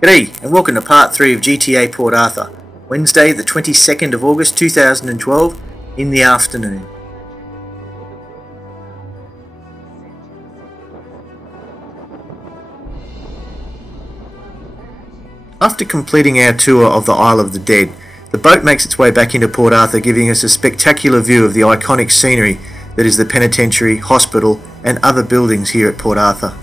G'day and welcome to part 3 of GTA Port Arthur, Wednesday the 22nd of August 2012 in the afternoon. After completing our tour of the Isle of the Dead, the boat makes its way back into Port Arthur, giving us a spectacular view of the iconic scenery that is the penitentiary, hospital and other buildings here at Port Arthur.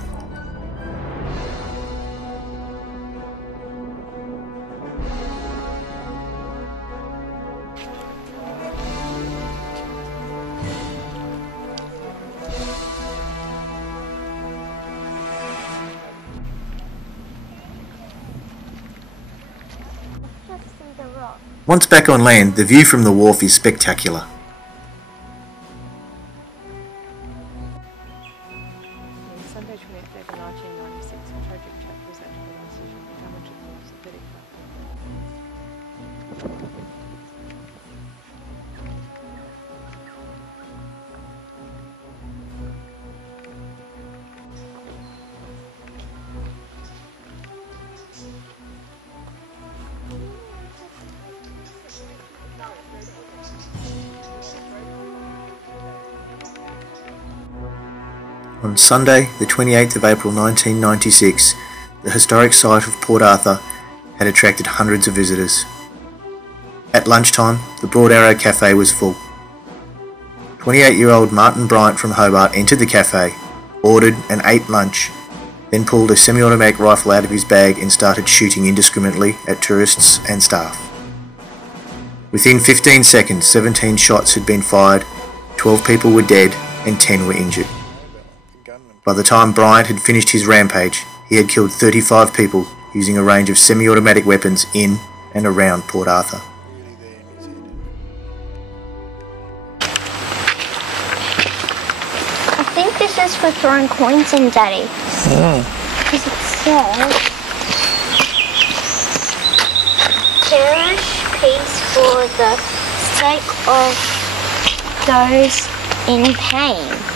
Once back on land, the view from the wharf is spectacular. Sunday, 28th February 1996, a tragic chap was actually on decision to damage it was a very On Sunday, the 28th of April 1996, the historic site of Port Arthur had attracted hundreds of visitors. At lunchtime, the Broad Arrow Cafe was full. 28-year-old Martin Bryant from Hobart entered the cafe, ordered and ate lunch, then pulled a semi-automatic rifle out of his bag and started shooting indiscriminately at tourists and staff. Within 15 seconds, 17 shots had been fired, 12 people were dead and 10 were injured. By the time Bryant had finished his rampage, he had killed 35 people using a range of semi-automatic weapons in and around Port Arthur. I think this is for throwing coins in, Daddy. Because it says, cherish peace for the sake of those in pain.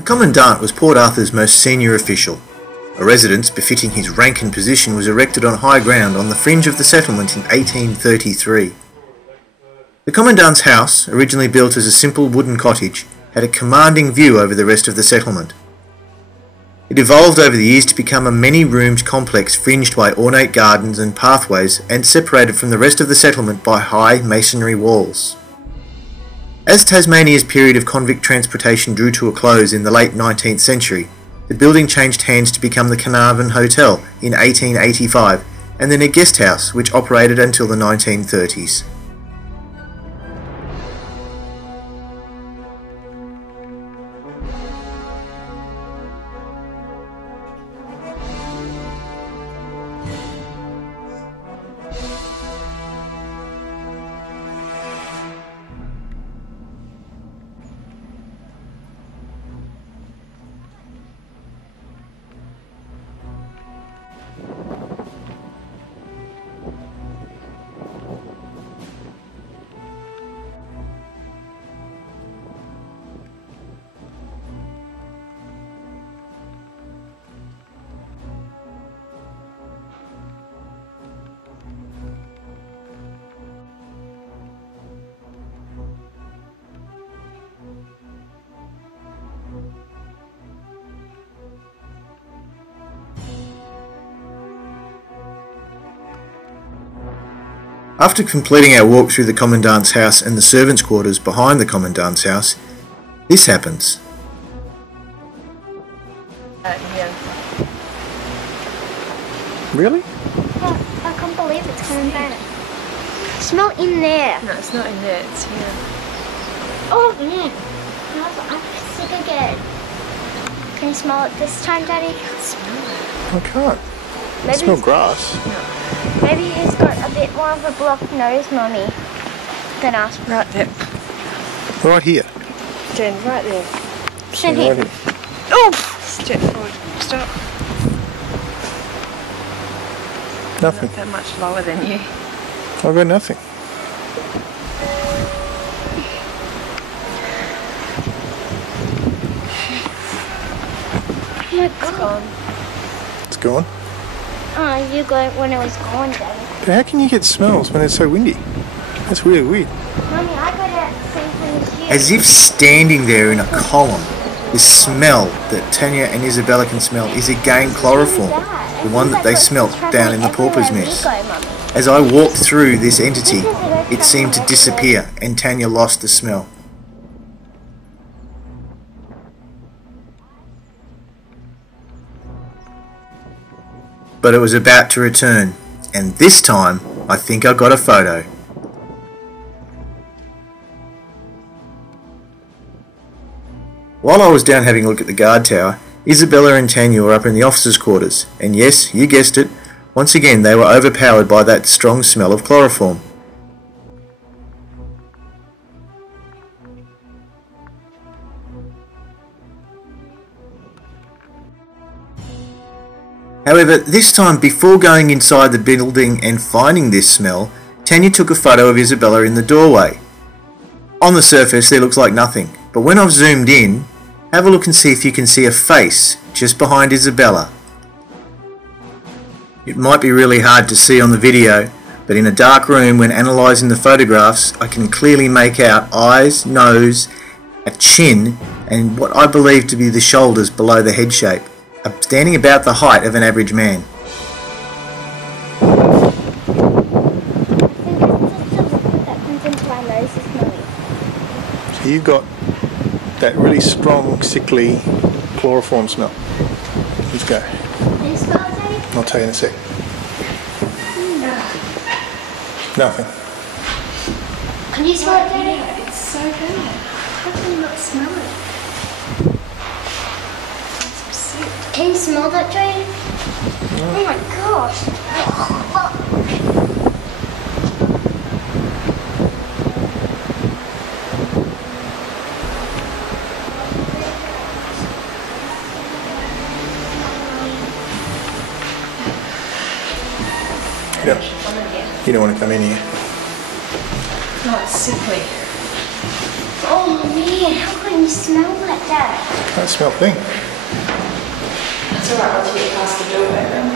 The Commandant was Port Arthur's most senior official. A residence befitting his rank and position was erected on high ground on the fringe of the settlement in 1833. The Commandant's house, originally built as a simple wooden cottage, had a commanding view over the rest of the settlement. It evolved over the years to become a many-roomed complex fringed by ornate gardens and pathways and separated from the rest of the settlement by high masonry walls. As Tasmania's period of convict transportation drew to a close in the late 19th century, the building changed hands to become the Carnarvon Hotel in 1885 and then a guest house which operated until the 1930s. After completing our walk through the Commandant's house and the servants' quarters behind the Commandant's house, this happens. Yeah. Really? Oh, I can't believe it's coming back. Smell in there. No, it's not in there, it's here. Oh, I'm sick again. Can you smell it this time, Daddy? I can't. I smell grass. Maybe he's got a bit more of a blocked nose, Mummy, than us. Right there. Right here. Jen, right there. Stand Right here. here. Oh! Step forward. Stop. Nothing. Not that much lower than you. I've got nothing. Oh my It's God. gone. It's gone. Oh, you got it when it was gone, Daddy. But how can you get smells when it's so windy? That's really weird. Mummy, I got it at the same time as you. As if standing there in a column, the smell that Tanya and Isabella can smell is again chloroform, the one that they smelt down in the pauper's mess. As I walked through this entity, it seemed to disappear and Tanya lost the smell. But it was about to return, and this time I think I got a photo. While I was down having a look at the guard tower, Isabella and Tanya were up in the officers' quarters, and yes, you guessed it, once again they were overpowered by that strong smell of chloroform. However, this time before going inside the building and finding this smell, Tanya took a photo of Isabella in the doorway. On the surface there looks like nothing, but when I've zoomed in, have a look and see if you can see a face just behind Isabella. It might be really hard to see on the video, but in a dark room when analysing the photographs I can clearly make out eyes, nose, a chin and what I believe to be the shoulders below the head shape, standing about the height of an average man. That comes into our noses, Mummy. So you've got that really strong, sickly chloroform smell. Let's go. Can you smell it, Daddy? I'll tell you in a sec. Nothing. Can you smell it, Daddy? It's so bad. How can you not smell it? It's sick. Can you smell that, Jane? Oh my gosh. You don't want to come in here. No, it's sickly. Oh man, how can you smell like that? Can't smell a thing. It's alright once you get past the doorway then.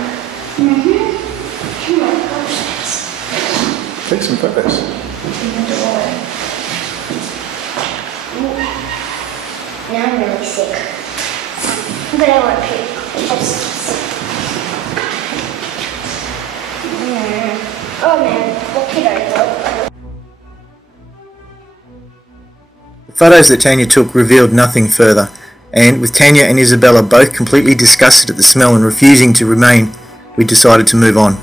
Oh my gosh. Take some photos. In the doorway. Now I'm really sick. But I want to. Oh man, look at her. The photos that Tanya took revealed nothing further, and with Tanya and Isabella both completely disgusted at the smell and refusing to remain, we decided to move on.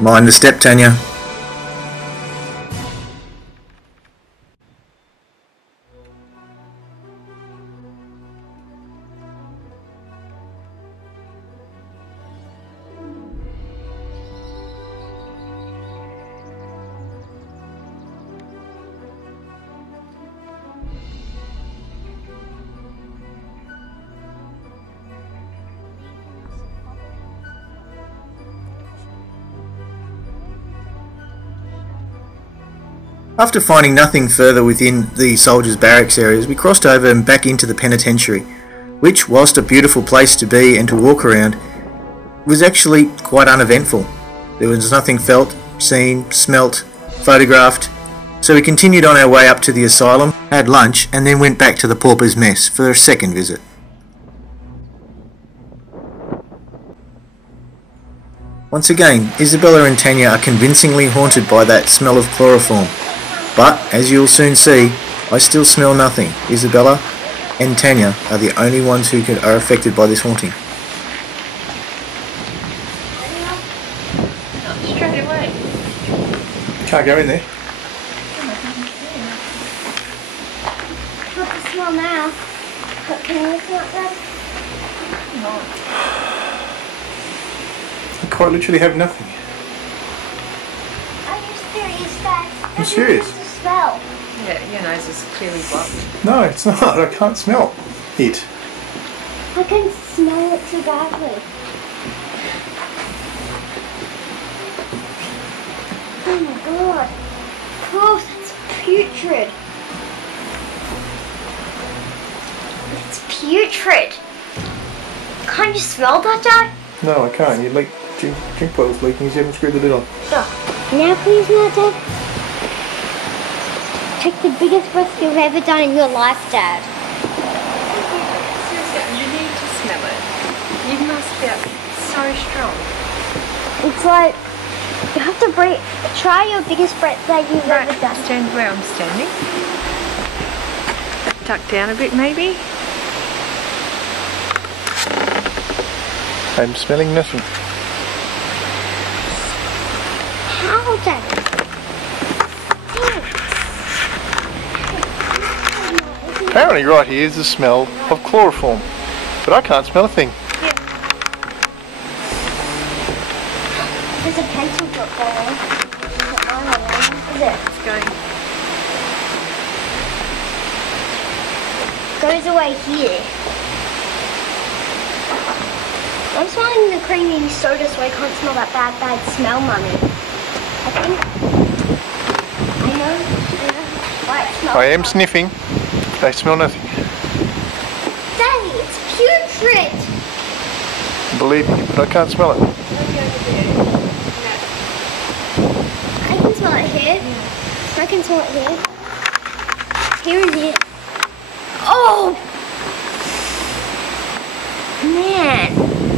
Mind the step, Tanya. After finding nothing further within the soldiers' barracks areas, we crossed over and back into the penitentiary, which, whilst a beautiful place to be and to walk around, was actually quite uneventful. There was nothing felt, seen, smelt, photographed, so we continued on our way up to the asylum, had lunch, and then went back to the Pauper's Mess for a second visit. Once again, Isabella and Tanya are convincingly haunted by that smell of chloroform. But, as you'll soon see, I still smell nothing. Isabella and Tanya are the only ones who are affected by this haunting. Straight away. Can't go in there. What the smell now? Can you smell that? I quite literally have nothing. Are you serious, Dad? I'm serious. What's the smell? Yeah, your nose is clearly blocked. No, it's not. I can't smell it. I can smell it so badly. Oh my god. Gross, that's putrid. It's putrid. Can't you smell that, Dad? No, I can't. You leak. Drink bottle's leaking. You haven't screwed the lid on. Now can you smell it, Dad? Take the biggest breath you've ever done in your life, Dad. You need to smell it. You must feel so strong. It's like, you have to breathe. Try your biggest breath that you've ever done. Stand where I'm standing. Tuck down a bit maybe. I'm smelling nothing. How, Dad? Apparently right here is the smell of chloroform. But I can't smell a thing. There's a pencil drop going. Is it? It's going. Goes away here. I'm smelling the creamy soda, so I can't smell that bad smell, Mummy. I think. I know why it smells. I am sniffing. I smell nothing. Daddy, it's putrid. Believe me, but I can't smell it. I can smell it here. I can smell it here. Here and here. Oh! Man.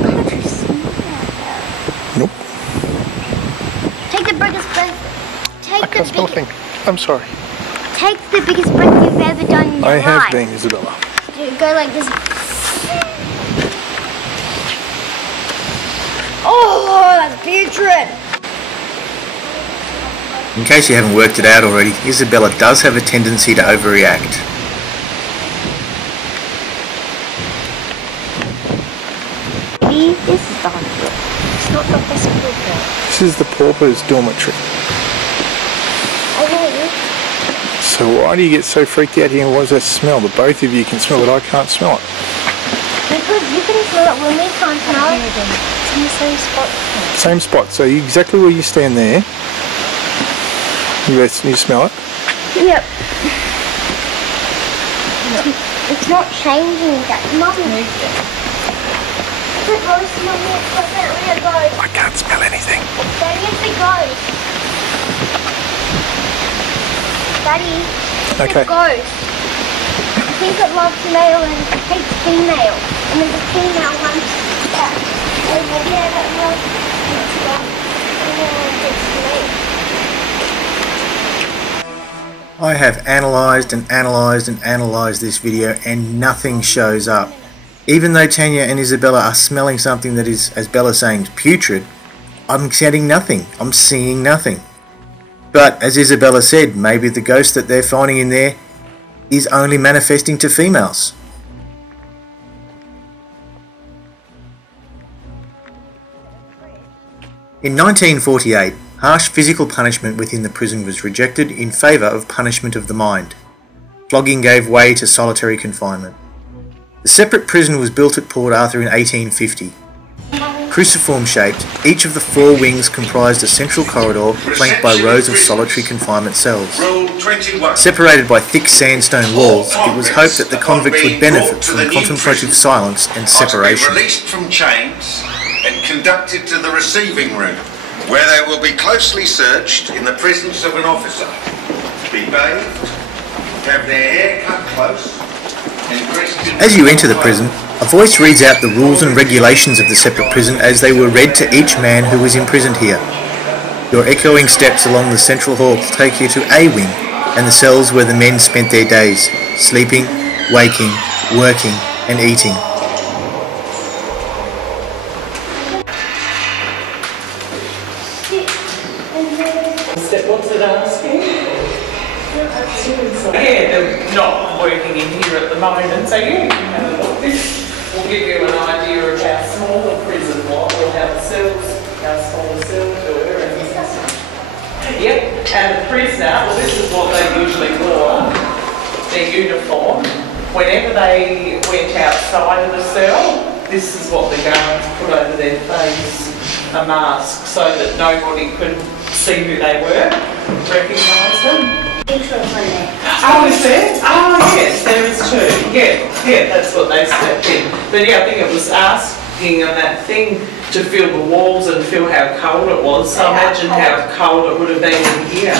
Can't you smell that? Nope. Take the biggest breath. I can't smell a thing. I'm sorry. Take the biggest breath you've ever done in your I life. have been, Isabella. Go like this. Oh, that's putrid. In case you haven't worked it out already, Isabella does have a tendency to overreact. This is the hospital. It's not the hospital bed. This is the pauper's dormitory. I know you. So why do you get so freaked out here? What does that smell? The both of you can smell it, I can't smell it. Because you can smell it when we can't smell it. It's in the same spot. Same spot, so exactly where you stand there, you smell it. Yep. It's not changing that. Mummy. It's a ghost, Mummy. It's definitely a ghost. I can't smell anything. Daddy, it's a ghost. Daddy, it's Okay. a ghost. I think it loves male and hates female. And there's a female one that over there that loves I have analysed and analysed and analysed this video and nothing shows up. Even though Tanya and Isabella are smelling something that is, as Bella's saying, putrid, I'm getting nothing. I'm seeing nothing. But, as Isabella said, maybe the ghost that they're finding in there is only manifesting to females. In 1948, harsh physical punishment within the prison was rejected in favour of punishment of the mind. Flogging gave way to solitary confinement. The separate prison was built at Port Arthur in 1850. Cruciform shaped, each of the 4 wings comprised a central corridor flanked by rows of solitary confinement cells. Separated by thick sandstone walls, it was hoped that the convicts would benefit from contemplative silence and separation. Released from chains and conducted to the receiving room, where they will be closely searched in the presence of an officer, be bathed, have their hair cut close, and dressed in... As you enter the prison, a voice reads out the rules and regulations of the separate prison as they were read to each man who was imprisoned here. Your echoing steps along the central hall take you to A wing, and the cells where the men spent their days, sleeping, waking, working, and eating. What's it asking? Yeah, they're not working in here at the moment, so yeah, you can have a look. This will give you an idea of how small the prison was, or how the cells, how small the cells were. Yep, and the prisoner, well, this is what they usually wore, their uniform. Whenever they went outside of the cell, this is what the guards put over their face, a mask, so that nobody could see who they were, recognise them. Oh, is there? Oh, yes, there is too. Yeah, that's what they stepped in. But yeah, I think it was asking on that thing to feel the walls and feel how cold it was. So imagine how cold it would have been in here.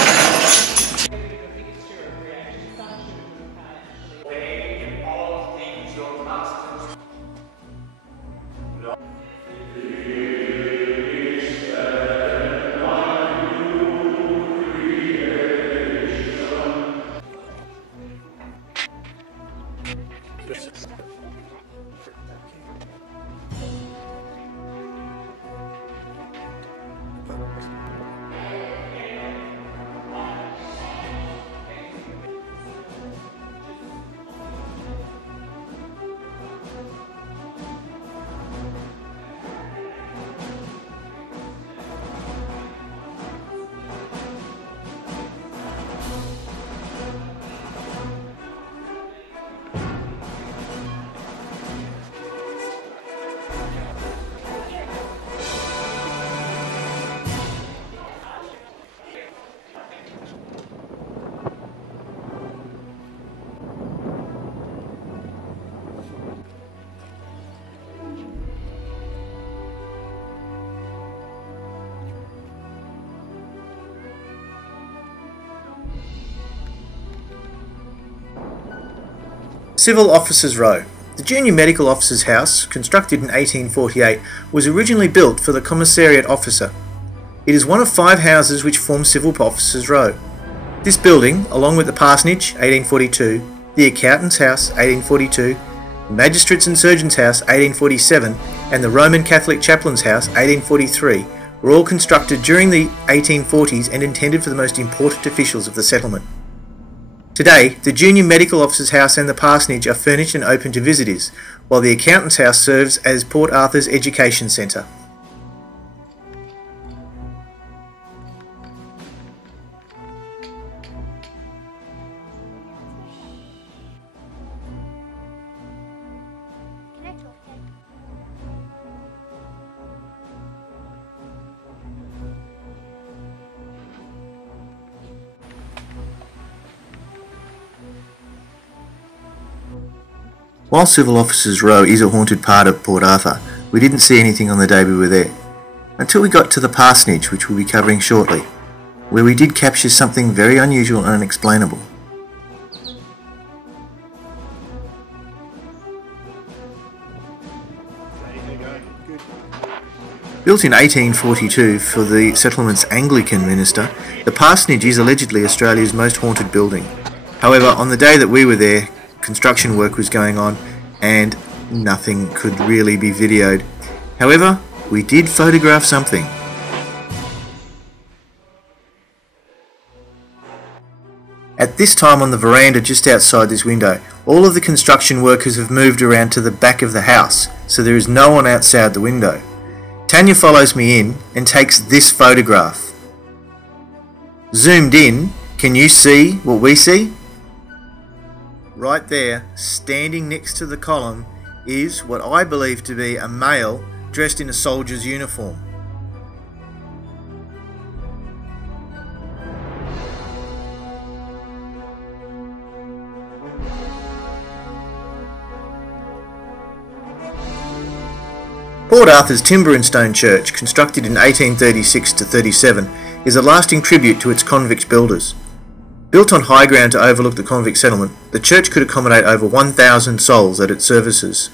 Civil Officers Row. The Junior Medical Officers House, constructed in 1848, was originally built for the Commissariat Officer. It is one of 5 houses which form Civil Officers Row. This building, along with the Parsonage, 1842, the Accountant's House, 1842, the Magistrates and Surgeons House, 1847, and the Roman Catholic Chaplain's House, 1843, were all constructed during the 1840s and intended for the most important officials of the settlement. Today, the Junior Medical Officers House and the Parsonage are furnished and open to visitors, while the Accountant's House serves as Port Arthur's Education Centre. While Civil Officers Row is a haunted part of Port Arthur, we didn't see anything on the day we were there. Until we got to the Parsonage, which we'll be covering shortly, where we did capture something very unusual and unexplainable. Built in 1842 for the settlement's Anglican minister, the Parsonage is allegedly Australia's most haunted building. However, on the day that we were there, construction work was going on and nothing could really be videoed. However, we did photograph something. At this time, on the veranda just outside this window, all of the construction workers have moved around to the back of the house, so there is no one outside the window. Tanya follows me in and takes this photograph. Zoomed in, can you see what we see? Right there, standing next to the column, is what I believe to be a male dressed in a soldier's uniform. Port Arthur's Timber and Stone Church, constructed in 1836-37, is a lasting tribute to its convict builders. Built on high ground to overlook the convict settlement, the church could accommodate over 1,000 souls at its services.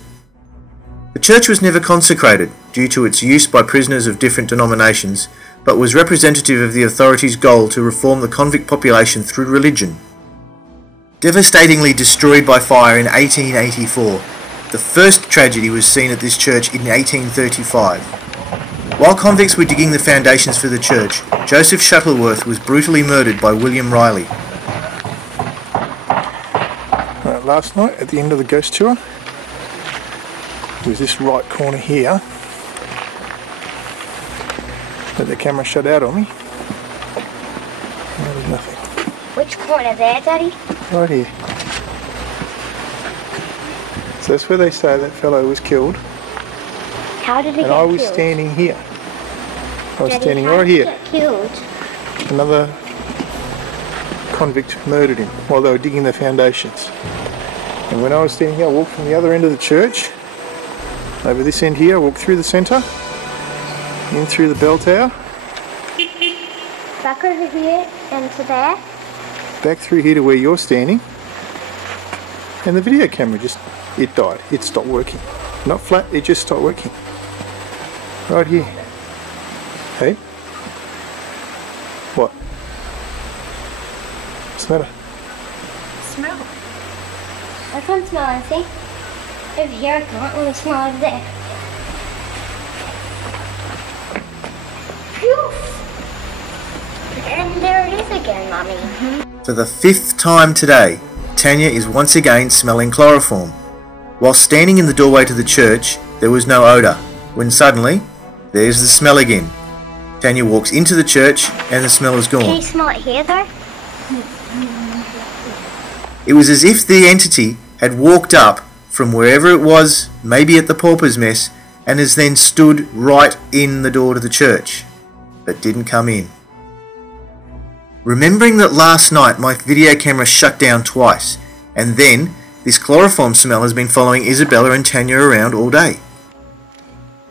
The church was never consecrated due to its use by prisoners of different denominations, but was representative of the authorities' goal to reform the convict population through religion. Devastatingly destroyed by fire in 1884, the first tragedy was seen at this church in 1835. While convicts were digging the foundations for the church, Joseph Shuttleworth was brutally murdered by William Riley. Right, last night at the end of the ghost tour, it was this right corner here that the camera shut out on me. There was nothing. Which corner there, Daddy? Right here. So that's where they say that fellow was killed. How did he And get I was killed? standing here. I was Daddy, standing how right did he here. get killed? Another convict murdered him while they were digging the foundations. And when I was standing here, I walked from the other end of the church, over this end here, I walked through the centre, in through the bell tower, Back over here and to there. back through here to where you're standing, and the video camera it died. It stopped working. Not flat, it just stopped working. Right here. Hey? What? What's the matter? Smell. I can't smell anything. Over here I can't. Let me smell over there. Phew. And there it is again, Mummy. For the 5th time today, Tanya is once again smelling chloroform. While standing in the doorway to the church, there was no odour, when suddenly, there's the smell again. Tanya walks into the church and the smell is Can gone. you smell it here though? It was as if the entity had walked up from wherever it was, maybe at the pauper's mess, and has then stood right in the door to the church, but didn't come in. Remembering that last night my video camera shut down twice, and then this chloroform smell has been following Isabella and Tanya around all day.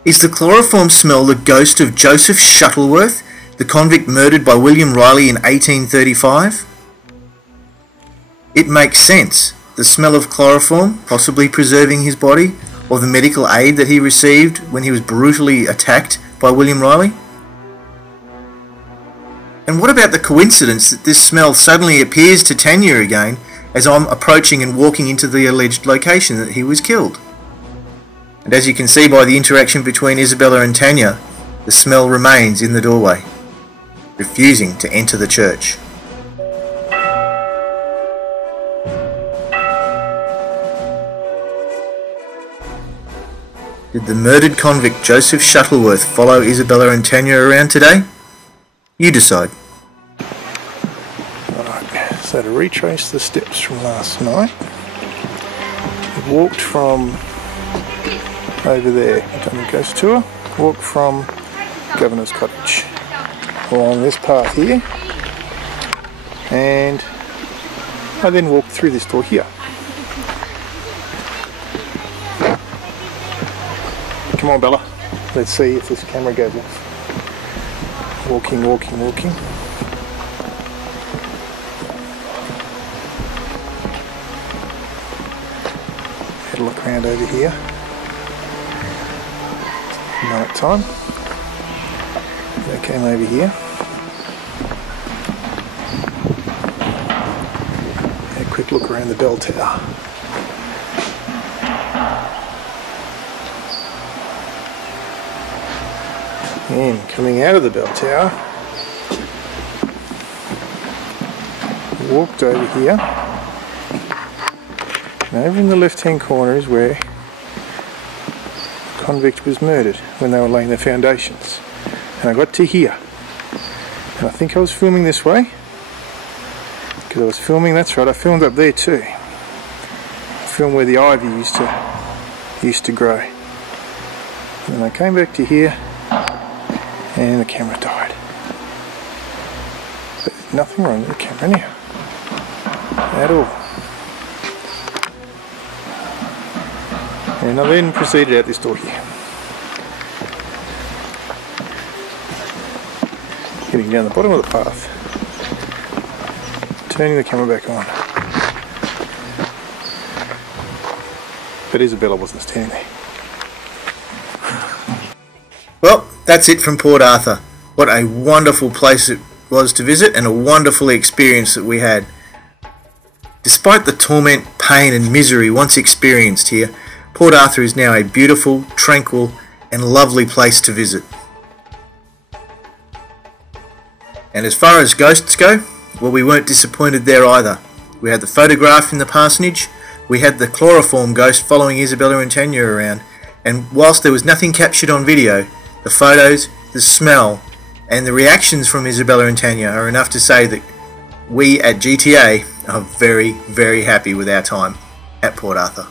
Is the chloroform smell the ghost of Joseph Shuttleworth, the convict murdered by William Riley in 1835? It makes sense. The smell of chloroform, possibly preserving his body, or the medical aid that he received when he was brutally attacked by William Riley? And what about the coincidence that this smell suddenly appears to Tanya again as I'm approaching and walking into the alleged location that he was killed? And as you can see by the interaction between Isabella and Tanya, the smell remains in the doorway, refusing to enter the church. Did the murdered convict Joseph Shuttleworth follow Isabella and Tanya around today? You decide. Right, so to retrace the steps from last night, we walked from over there, done the ghost tour, walked from Governor's Cottage along this path here, and I then walked through this door here. Come on, Bella, let's see if this camera goes off. Walking, walking, walking. Had a look around over here. Night time. They came over here. Had a quick look around the bell tower. And coming out of the bell tower, walked over here, and over in the left hand corner is where the convict was murdered when they were laying the foundations. And I got to here, and I think I was filming this way, because I was filming, that's right, I filmed up there too. I filmed where the ivy used to grow. And I came back to here and the camera died. But there's nothing wrong with the camera now. At all. And I then proceeded out this door here. Getting down the bottom of the path. Turning the camera back on. But Isabella wasn't standing there. Well, that's it from Port Arthur. What a wonderful place it was to visit and a wonderful experience that we had. Despite the torment, pain and misery once experienced here, Port Arthur is now a beautiful, tranquil and lovely place to visit. And as far as ghosts go, well, we weren't disappointed there either. We had the photograph in the parsonage, we had the chloroform ghost following Isabella and Tanya around, and whilst there was nothing captured on video, the photos, the smell and the reactions from Isabella and Tanya are enough to say that we at GTA are very, very happy with our time at Port Arthur.